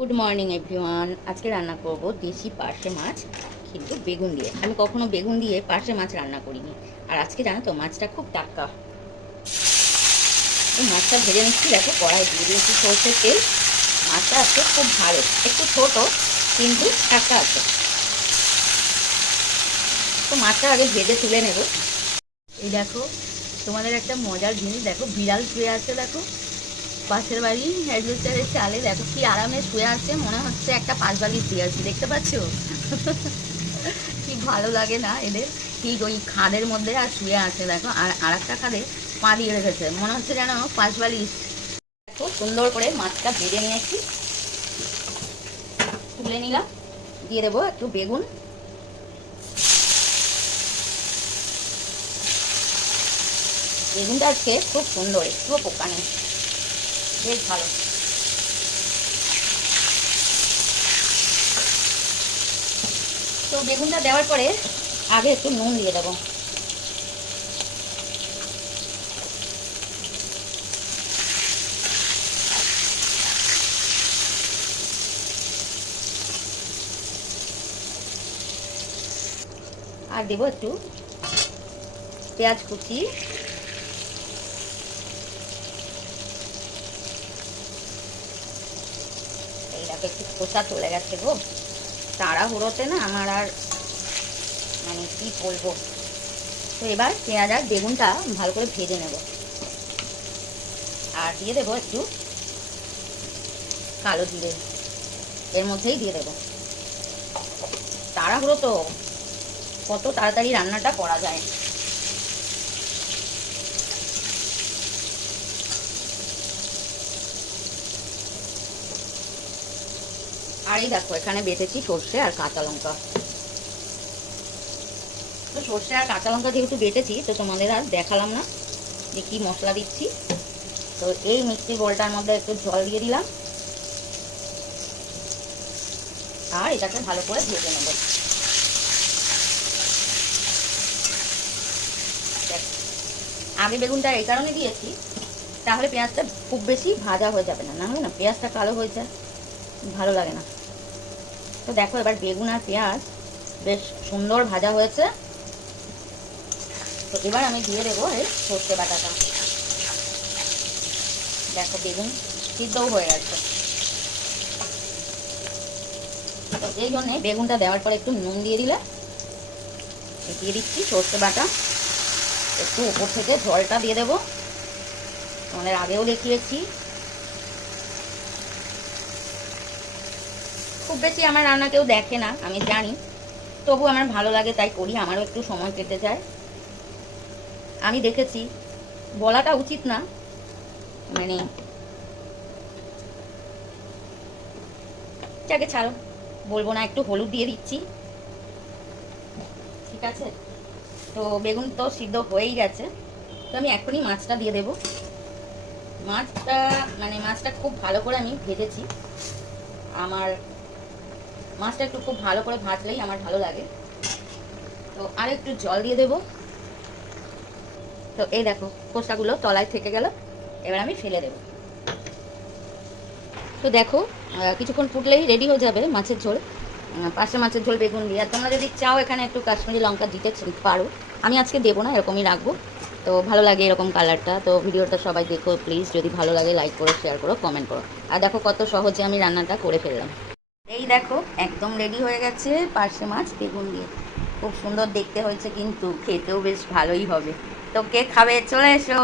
Good morning everyone. আজকে রান্না করব দেশি পার্শে মাছ, কিন্তু বেগুন দিয়ে। আমি কখনো বেগুন দিয়ে পার্শে মাছ রান্না করিনি। আর আজকে জানো তো, মাছটা খুব টাটকা। এই মাছটা ভেজে নিচ্ছি। দেখো, কড়াই দিয়ে দিয়েছি সরষের তেল। মাছটা আজকে খুব ভালো, একটু ছোট কিন্তু টাটকা আছে। তো মাছটা আগে ভেজে তুলে নেব। এই দেখো, তোমাদের একটা মজার জিনিস দেখো, বিড়াল শুয়ে আছে দেখো পাশের বাড়ি অ্যাডভেস্টারের চালে। দেখো কি আরামে শুয়ে আছে, মনে হচ্ছে একটা পাঁচ বালিশ দিয়ে আছে। দেখতে পাচ্ছ? কি ভালো লাগে না এদের? ঠিক ওই খাদের মধ্যে আর শুয়ে আছে দেখো, আর আরেকটা খাদে পা দিয়ে রেখেছে, মনে হচ্ছে যেন পাঁচ বালিশ। দেখো, সুন্দর করে মাছটা ভেজে নিয়েছি, তুলে নিলাম। দিয়ে দেবো একটু বেগুন। বেগুনটা আজকে খুব সুন্দর, একটুও পোকা নেই, বেশ ভালো। তো বেগুনটা দেওয়ার পরে আগে একটু নুন দিয়ে দেবো। আর দেবো একটু পেঁয়াজ কুচি। এই দেখো, একটু খোসা চলে গেছে গো, তাড়াহুড়োতে না আমার আর মানে কি বলবো। তো এবার পেঁয়াজ আর বেগুনটা ভালো করে ভেজে নেব। আর দিয়ে দেবো একটু কালো জিরে, এর মধ্যেই দিয়ে দেবো। তাড়াহুড়ো তো, কত তাড়াতাড়ি রান্নাটা করা যায়। আর এই দেখো, এখানে বেটেছি সর্ষে আর কাঁচা লঙ্কা। তো সর্ষে আর কাঁচা লঙ্কা যেহেতু বেটেছি, তো তোমাদের আর দেখালাম না যে কি মশলা দিচ্ছি। তো এই মিক্সির বোলটার মধ্যে একটু জল দিয়ে দিলাম, আর এটাকে ভালো করে ভেজে নেব। আগে বেগুনটা এই কারণে দিয়েছি, তাহলে পেঁয়াজটা খুব বেশি ভাজা হয়ে যাবে না, না হলে না পেঁয়াজটা কালো হয়ে যায়, ভালো লাগে না। তো দেখো, এবার বেগুন আর পেঁয়াজ বেশ সুন্দর ভাজা হয়েছে। তো এবার আমি দিয়ে দেবো এই সর্ষে বাটাটা। দেখো, বেগুন সিদ্ধও হয়ে গেছে। তো এই জন্যে বেগুনটা দেওয়ার পরে একটু নুন দিয়ে দিলে, দিয়ে দিচ্ছি সর্ষে বাটা। একটু উপর থেকে জলটা দিয়ে দেবো, আমাদের আগেও দেখিয়েছি। খুব বেশি আমার রান্না কেউ দেখে না আমি জানি, তবু আমার ভালো লাগে তাই করি, আমারও একটু সময় কেটে যায়। আমি দেখেছি, বলাটা উচিত না মানে, যাকে ছাড়ো, বলবো না। একটু হলুদ দিয়ে দিচ্ছি, ঠিক আছে? তো বেগুন তো সিদ্ধ হয়েই গেছে, তো আমি এখনই মাছটা দিয়ে দেবো। মাছটা মাছটা খুব ভালো করে আমি ভেজেছি। আমার মাছটা একটু খুব ভালো করে ভাজলেই আমার ভালো লাগে। তো আর একটু জল দিয়ে দেবো। তো এই দেখো, খোসাগুলো তলায় থেকে গেল, এবার আমি ফেলে দেবো। তো দেখো, কিছুক্ষণ ফুটলেই রেডি হয়ে যাবে মাছের ঝোল, পার্শে মাছের ঝোল বেগুন দিয়ে। আর তোমরা যদি চাও এখানে একটু কাশ্মীরি লঙ্কা দিতে পারো, আমি আজকে দেবো না, এরকমই রাখবো। তো ভালো লাগে এরকম কালারটা। তো ভিডিওটা সবাই দেখো প্লিজ, যদি ভালো লাগে লাইক করো, শেয়ার করো, কমেন্ট করো। আর দেখো কত সহজে আমি রান্নাটা করে ফেললাম। এই দেখো, একদম রেডি হয়ে গেছে পার্শে মাছ বেগুন দিয়ে। খুব সুন্দর দেখতে হয়েছে, কিন্তু খেতেও বেশ ভালোই হবে। তো কে খাবে, চলে এসো।